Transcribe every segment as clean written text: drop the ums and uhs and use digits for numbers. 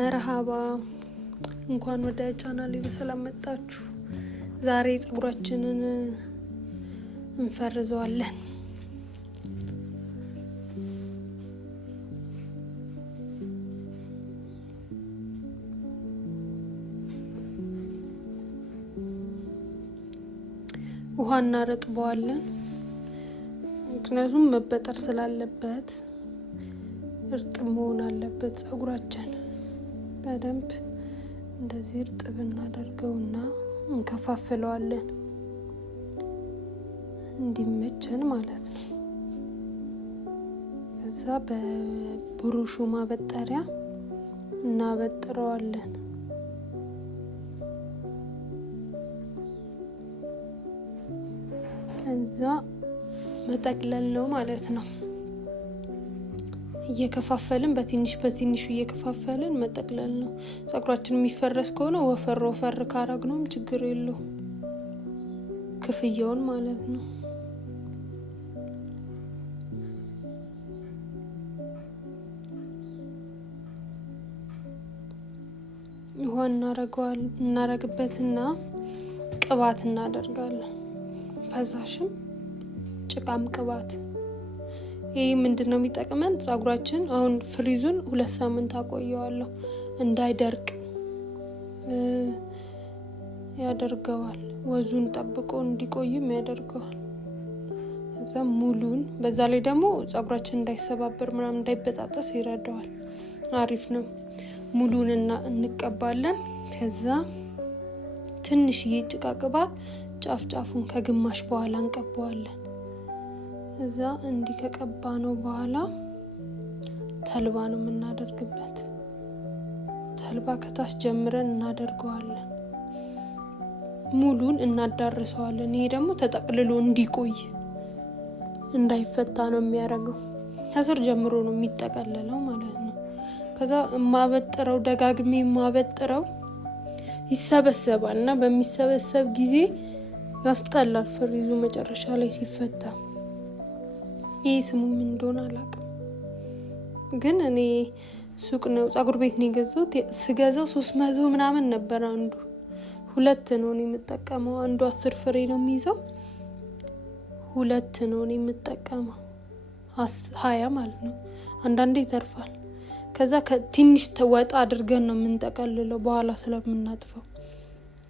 መርሃባ እንኳን ወደ ቻናሌ በሰላም መጣችሁ። ዛሬ ፀጉራችንን እንፈርዘዋለን። ውሃ እናረጥበዋለን። ምክንያቱም መበጠር ስላለበት እርጥብ መሆን አለበት። ፀጉራችን በደንብ እንደዚህ እርጥብ እናደርገውና እንከፋፍለዋለን እንዲመቸን ማለት ነው። ከዛ በብሩሹ ማበጠሪያ እናበጥረዋለን። ከዛ መጠቅለል ነው ማለት ነው። እየከፋፈልን በትንሹ እየከፋፈልን መጠቅለል ነው። ፀጉራችን የሚፈረስ ከሆነ ወፈር ካረግነው ችግር የለውም፣ ክፍያውን ማለት ነው። ውሃ እናረግበትና ቅባት እናደርጋለን። ፈሳሽም ጭቃም ቅባት። ይሄ ምንድነው የሚጠቅመን? ፀጉራችን አሁን ፍሪዙን 2 ሳምንት አቆየዋለሁ እንዳይደርቅ ያደርገዋል። ወዙን ጠብቆ እንዲቆይም ያደርገዋል። ከዛ ሙሉን በዛ ላይ ደግሞ ፀጉራችን እንዳይሰባበር ምናምን እንዳይበጣጠስ ይረዳዋል። አሪፍ ነው። ሙሉን እንቀባለን። ከዛ ትንሽዬ ጭቃ ቅባት ጫፉን ከግማሽ በኋላ እንቀባዋለን። እዛ እንዲህ ከቀባነው በኋላ ተልባ ነው የምናደርግበት። ተልባ ከታች ጀምረን እናደርገዋለን። ሙሉን እናዳርሰዋለን። ይሄ ደግሞ ተጠቅልሎ እንዲቆይ እንዳይፈታ ነው የሚያደርገው። ከስር ጀምሮ ነው የሚጠቀለለው ማለት ነው። ከዛ ደጋግሜ ማበጥረው ይሰበሰባል እና በሚሰበሰብ ጊዜ ያስጠላል ፍሪዙ መጨረሻ ላይ ሲፈታ። ይሄ ስሙ ምን እንደሆነ አላውቅም፣ ግን እኔ ሱቅ ነው ፀጉር ቤት ነው የገዛሁት። ስገዛው 300 ምናምን ነበር አንዱ። 2 ነው የምጠቀመው። አንዱ 10 ፍሬ ነው የሚይዘው። 2 ነው የምጠቀመው 20 ማለት ነው። አንዳንዴ ይተርፋል። ከዛ ከትንሽ ተወጣ አድርገን ነው የምንጠቀልለው በኋላ ስለምናጥፈው።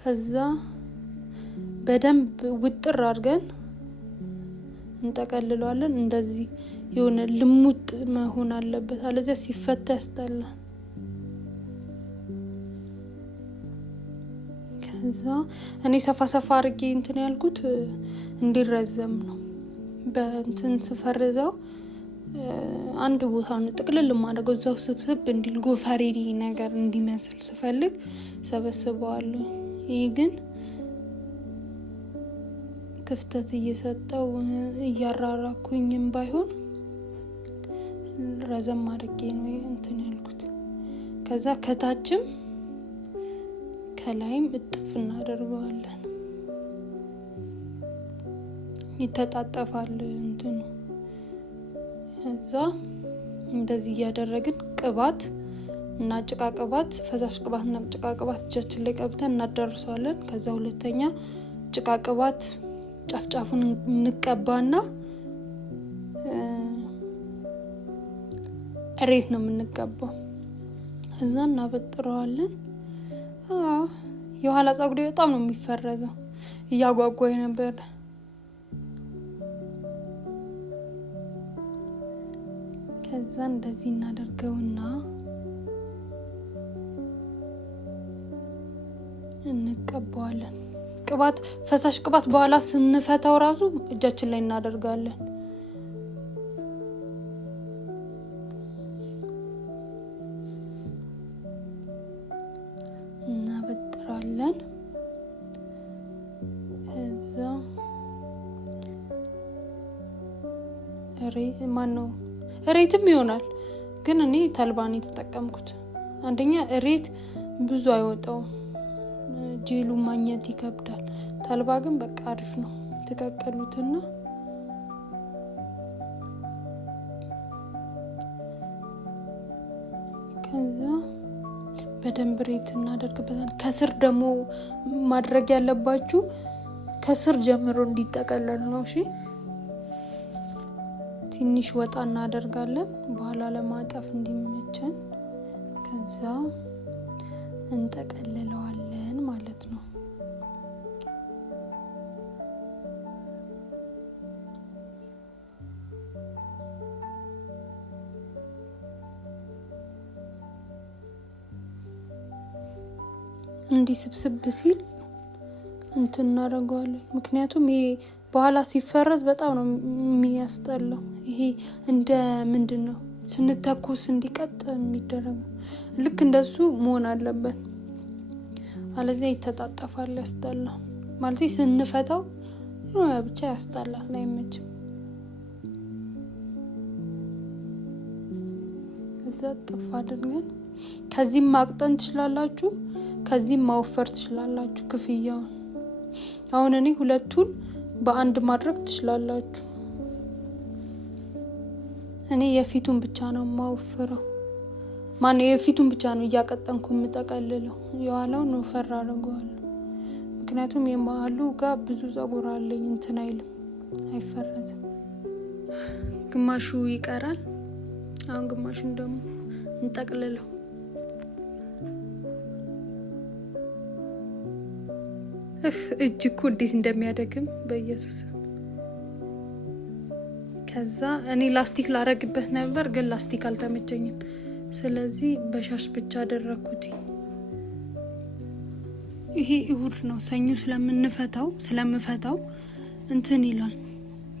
ከዛ በደንብ ውጥር አድርገን እንጠቀልለዋለን። እንደዚህ የሆነ ልሙጥ መሆን አለበት፣ አለዚያ ሲፈታ ያስጠላል። ከዛ እኔ ሰፋ አድርጌ እንትን ያልኩት እንዲረዘም ነው። በእንትን ስፈርዘው አንድ ቦታ ነው ጥቅልል ማድረገው። እዛው ስብስብ እንዲል ጎፈሬዲ ነገር እንዲመስል ስፈልግ ሰበስበዋለሁ። ይሄ ግን ክፍተት እየሰጠው እያራራኩኝም ባይሆን ረዘም አድርጌ ነው እንትን ያልኩት። ከዛ ከታችም ከላይም እጥፍ እናደርገዋለን። ይተጣጠፋል እንትኑ። ከዛ እንደዚህ እያደረግን ቅባት እና ጭቃ ቅባት፣ ፈሳሽ ቅባት እና ጭቃ ቅባት እጃችን ላይ ቀብተን እናዳርሰዋለን። ከዛ ሁለተኛ ጭቃ ቅባት ጫፉን እንቀባና እሬት ነው የምንቀባው። ከዛ እናበጥረዋለን። የኋላ ፀጉሬ በጣም ነው የሚፈረዘው፣ እያጓጓኝ ነበር። ከዛ እንደዚህ እናደርገውና እንቀባዋለን። ፈሳሽ ቅባት በኋላ ስንፈታው ራሱ እጃችን ላይ እናደርጋለን። እናበጥራለን። ከዛ እሬትም ይሆናል፣ ግን እኔ ተልባን የተጠቀምኩት። አንደኛ እሬት ብዙ አይወጣውም፣ ጄሉ ማግኘት ይከብዳል። ተልባ ግን በቃ አሪፍ ነው። ተቀቀሉትና ከዛ በደንብ ሬት እናደርግበታለን። ከስር ደግሞ ማድረግ ያለባችሁ ከስር ጀምሮ እንዲጠቀለል ነው። እሺ ትንሽ ወጣ እናደርጋለን በኋላ ለማጠፍ እንዲመቸን። ከዛ እንጠቀልለዋለን ማለት ነው። እንዲህ ስብስብ ሲል እንትን እናደርገዋለን። ምክንያቱም ይሄ በኋላ ሲፈረዝ በጣም ነው የሚያስጠላው። ይሄ እንደ ምንድን ነው ስንተኮስ እንዲቀጥ የሚደረገው ልክ እንደሱ መሆን አለበት። አለዚያ ይተጣጠፋል፣ ያስጠላል። ማለት ስንፈታው ብቻ ያስጠላል፣ አይመችም። ከዛ ጥፍ አድርገን ከዚህም ማቅጠን ትችላላችሁ፣ ከዚህም ማወፈር ትችላላችሁ ክፍያውን። አሁን እኔ ሁለቱን በአንድ ማድረግ ትችላላችሁ። እኔ የፊቱን ብቻ ነው ማወፍረው። የፊቱን ብቻ ነው እያቀጠንኩ የምጠቀልለው። የኋላውን ወፈር አድርገዋለሁ። ምክንያቱም የመሀሉ ጋር ብዙ ፀጉር አለኝ፣ እንትን አይልም፣ አይፈረዝም። ግማሹ ይቀራል። አሁን ግማሹን ደግሞ እንጠቅልለው። እጅ እኮ እንዴት እንደሚያደክም በኢየሱስ። ከዛ እኔ ላስቲክ ላረግበት ነበር ግን ላስቲክ አልተመቸኝም። ስለዚህ በሻሽ ብቻ አደረኩት። ይሄ እሁድ ነው፣ ሰኞ ስለምፈታው እንትን ይላል፣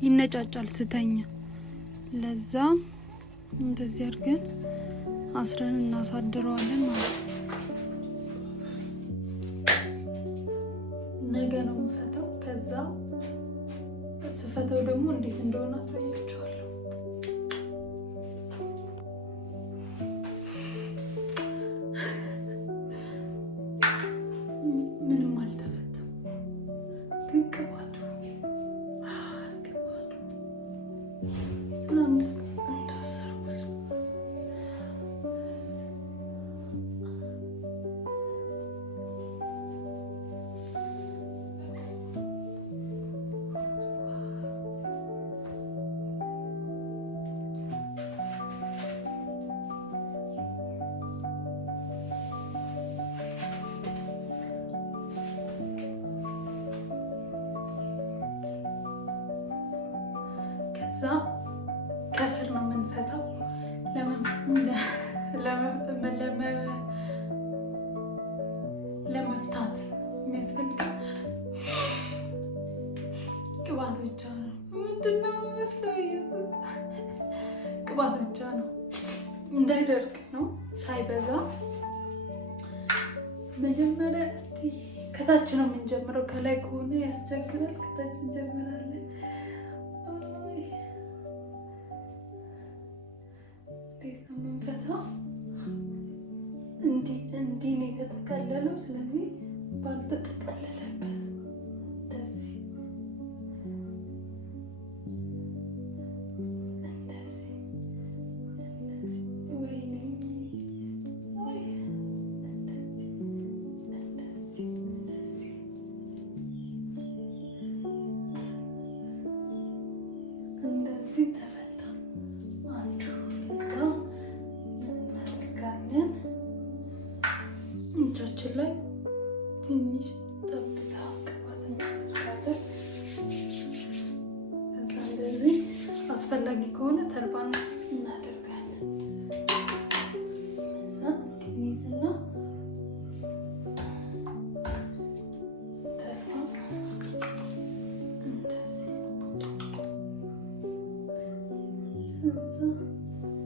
ይነጫጫል ስተኛ። ለዛ እንደዚህ አድርገን አስረን እናሳድረዋለን ማለት ነው። ነገ ነው የምፈታው። ከዛ ስፈታው ደግሞ እንዴት እንደሆነ አሳያችኋለሁ። ምንም አልተፈታም ግን ቅባቱ እንዳሰርኩት ከዛ ከስር ነው የምንፈታው። ለመፍታት የሚያስፈልገው ቅባት ብቻ ነው። ምንድነው መስለው ቅባት ብቻ ነው፣ እንዳይደርቅ ነው፣ ሳይበዛ። መጀመሪያ እስቲ ከታች ነው የምንጀምረው። ከላይ ከሆነ ያስቸግራል። ከታች እንጀምራለን። የምንፈታው እንዲህ ነው የተጠቀለለው። ስለዚህ ባልተጠቀለለበት እንደዚህ ተፈታ አንዱ። እናደርጋለን እጃችን ላይ ትንሽ ጠብታ ቅባት እናደርጋለን። ከዛ እንደዚህ አስፈላጊ ከሆነ ተልባን እናደርጋለን። ከዛ እንዲይዝና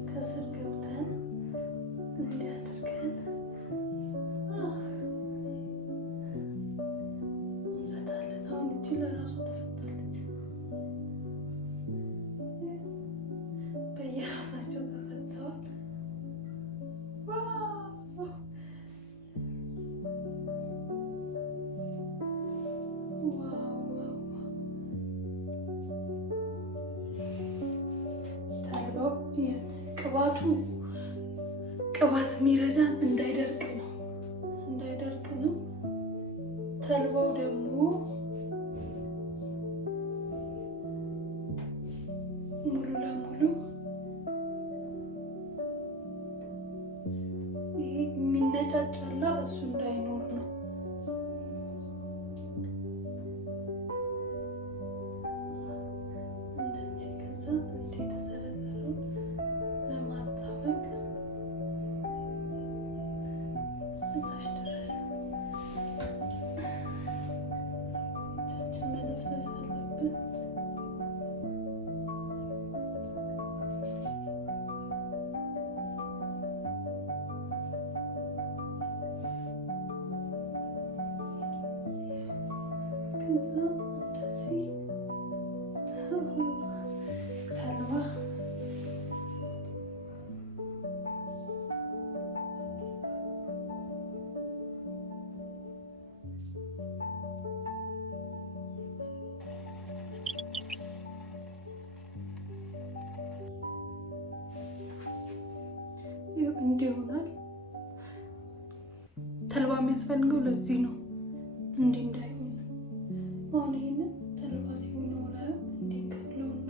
ከስር ገብተን እንዲያደርገን እንፈታለን። አሁን እጅ ለራሱ ተፈታለች። በየራሳቸው ተፈተዋል። ቅባት የሚረዳን እንዳይደርቅ ነው። ተልባው ደግሞ ሙሉ ለሙሉ ይሄ የሚነጫጫላ እሱ እንዳይኖር ነው። እንደዚህ ከዛ እንዴ ተዘረዘሩ ለማጣበቅ እታች ድረስ እጃችን መለስለስ አለብን። ከዛ እንደዚህ ተልባ እንዲህ ይሆናል። ተልባ የሚያስፈልገው ለዚህ ነው፣ እንዲህ እንዳይሆን። አሁን ይሄንን ተልባ ሲሆን ሆነ እንዲከፍለውና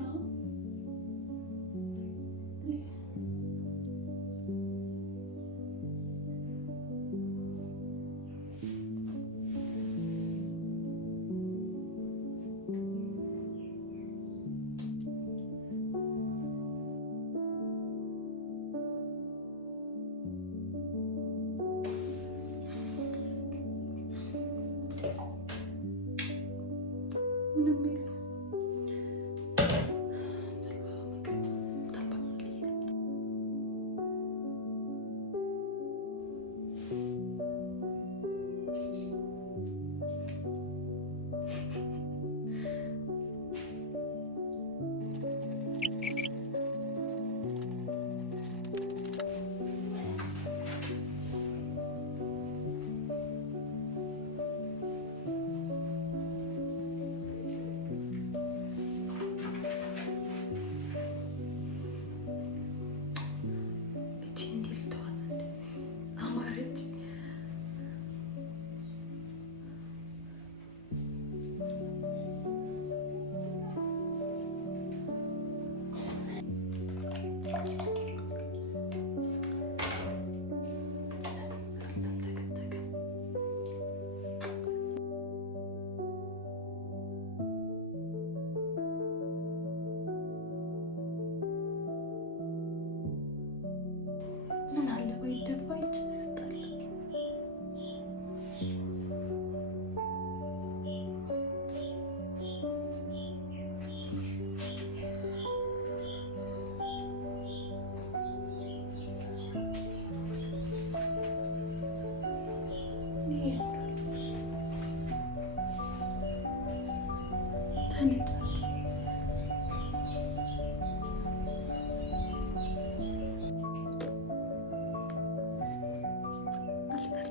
ምን አለ ወይ ደፋ ይችላል።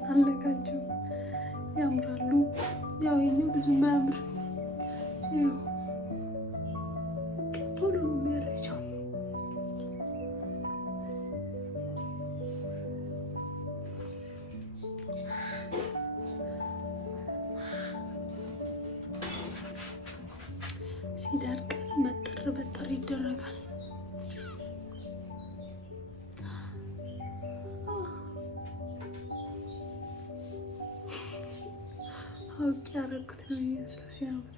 አለቃቸው ያምራሉ። ያው ይሄኛው ብዙ ማያምር ቶሎ ነው የሚያረጀው። ሲደርቅ በጥር በጥር ይደረጋል። አውቄ ያደረኩት ነው የሚመስለው ሲያምር